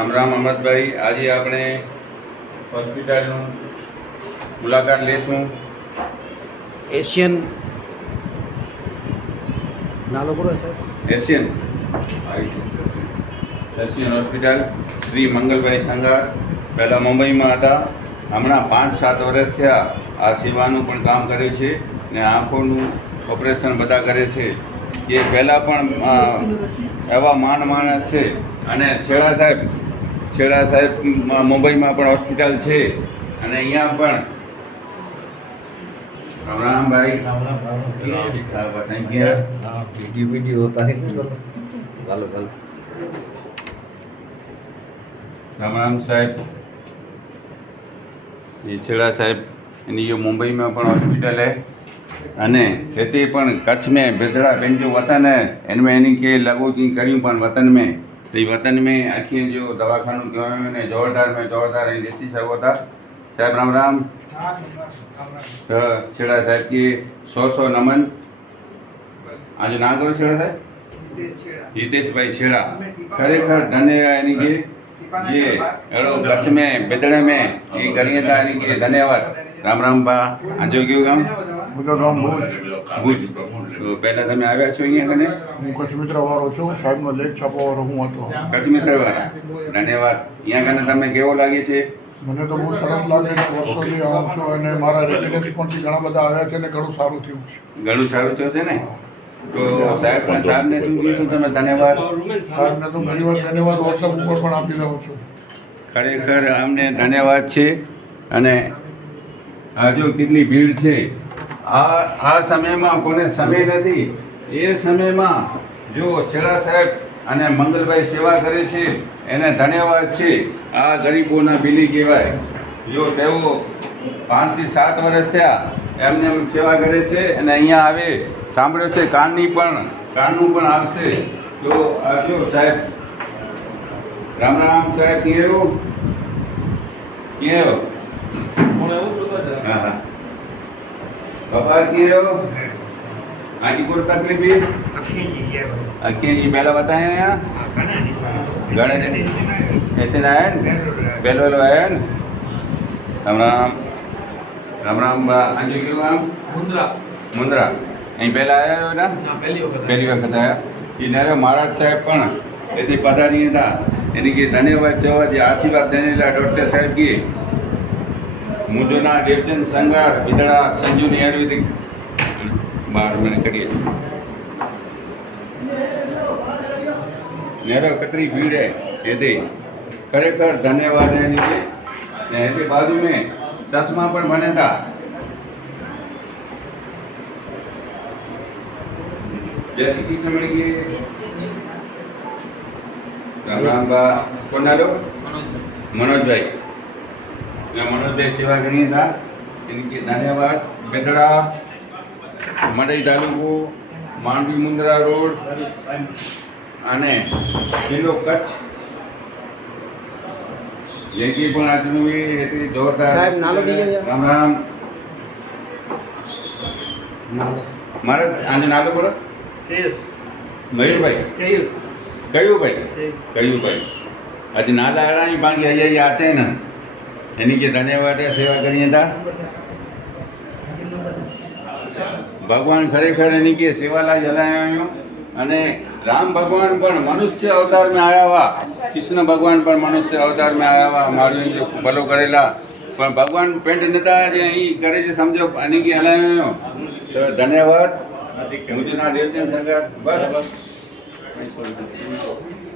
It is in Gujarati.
રામ રામ અમૃતભાઈ, આજે આપણે હોસ્પિટલનું મુલાકાત લેશું. એશિયન નાલો બોલો સાહેબ. એશિયન હોસ્પિટલ શ્રી મંગલભાઈ સંગાર પહેલાં મુંબઈમાં હતા. હમણાં 5-7 વર્ષ થયા આ સેવાનું પણ કામ કરે છે ને આંખોનું ઓપરેશન બધા કરે છે. એ પહેલાં પણ એવા માણસ છે. અને છેડા સાહેબ મુંબઈમાં પણ હોસ્પિટલ છે અને અહીંયા પણ રામભાઈ राम साहब ये छेड़ा साहब यानी ये मुंबई में पण हॉस्पिटल है अने खेती पण कच्छ में बिदड़ा बेन जो वतन है इनमें यानी के लगो की करियूं पण वतन में तो वतन में आखी जो दवाखानु कहेवाय ने जोरदार ऐं ॾिसी सघो था. साहब राम राम. तो छेड़ा साहब की 100 नमन. आज ना करो छेड़ा साहब हितेश भाई छेड़ा खरेखर धन्यवाद यानी के ये अड़ो कच्छ में बिदड़े में ये करिए था यानी कि धन्यवाद. राम राम बा. आज क्यों गाम ગામ ભુજ. તો પહેલા તમે આવ્યા છો અહીંયા કને? હું કચ્છ મિત્ર વાળો છું, સાહેબનો લેખ છાપવાવાળો હું હતો. કચ્છ મિત્ર વાળા ધન્યવાદ. અહીંયા કને તમને કેવો લાગે છે? મને તો બહુ સરસ લાગે છે. વર્ષોથી આવું છું અને મારા રેગ્યુલેશન પણથી ઘણા બધા આવ્યા છે અને ઘણું સારું થયું છે. ઘણું સારું થયું છે ને? તો સાહેબને શું કહીશું તમે? ધન્યવાદ. સાહેબને તો ઘણી વાર ધન્યવાદ વોટ્સઅપ ઉપર પણ આપી દઉં છું. ખરેખર અમને ધન્યવાદ છે. અને આ જો કેટલી ભીડ છે. આ સમયમાં કોને સમય નથી એ સમયમાં જો છેડા સાહેબ અને મંગલભાઈ સેવા કરે છે એને ધન્યવાદ છે. આ ગરીબોના બિલી કહેવાય. જો તેઓ 5 થી 7 વર્ષ થયા એમને સેવા કરે છે અને અહીંયા આવે સાંભળ્યો છે કાનનું પણ આવશે. તો આ જો સાહેબ રામ રામ સાહેબ કેવો હા હા बाबा की आगे कोई तकलीफ भी अखियाँ जी पहला बताए हैं गणे इतना है पहले वाला है राम राम आगे क्यों नाम मुंद्रा અહીં પહેલા આવ્યા हो ना પહેલી વખત આવ્યા. એ નારે મહારાજ સાહેબ પણ એથી પધારી હતા એની કે ધન્યવાદ દેવા જે આશીર્વાદ દેનેલા ડૉક્ટર સાહેબ की मुझोना देवचंद संगार बिदड़ा संजीवनी आयुर्वेदिक बार मैंने करिए नेरो कतरी भीड़ है ये खरेखर धन्यवाद है नीचे ने ऐसे बाजू में चश्मा पर बने था. जय श्री कृष्ण मिलेंगे. राम राम बा. कौन डालो? मनोज भाई. मनोजभाई सेवा करिए था इनके धन्यवाद. बेदड़ा मडई तालुको માંડવી મુંદ્રા રોડ અને જિલ્લો કચ્છ જેથી પણ આજનું એ જોરદાર સાહેબ નાલો દીજે. રામ રામ. મારે આજે નાલો બોલો. મયુરભાઈ કયુભાઈ આજે નાલા આડા બાકી અહીંયા આ છે ને यानी कि धन्यवाद है सेवा करिए था. भगवान खरेखर यानी कि सेवाला जलाया अने राम भगवान पर मनुष्य अवतार में आया हुआ. कृष्ण भगवान पर मनुष्य अवतार में आया हुआ. मारू जो भलो करेला पर भगवान पेंट नता जे अहीं करे छे समझो यानी कि हलायो. तो धन्यवाद. मुझे ना देवचंद संगत बस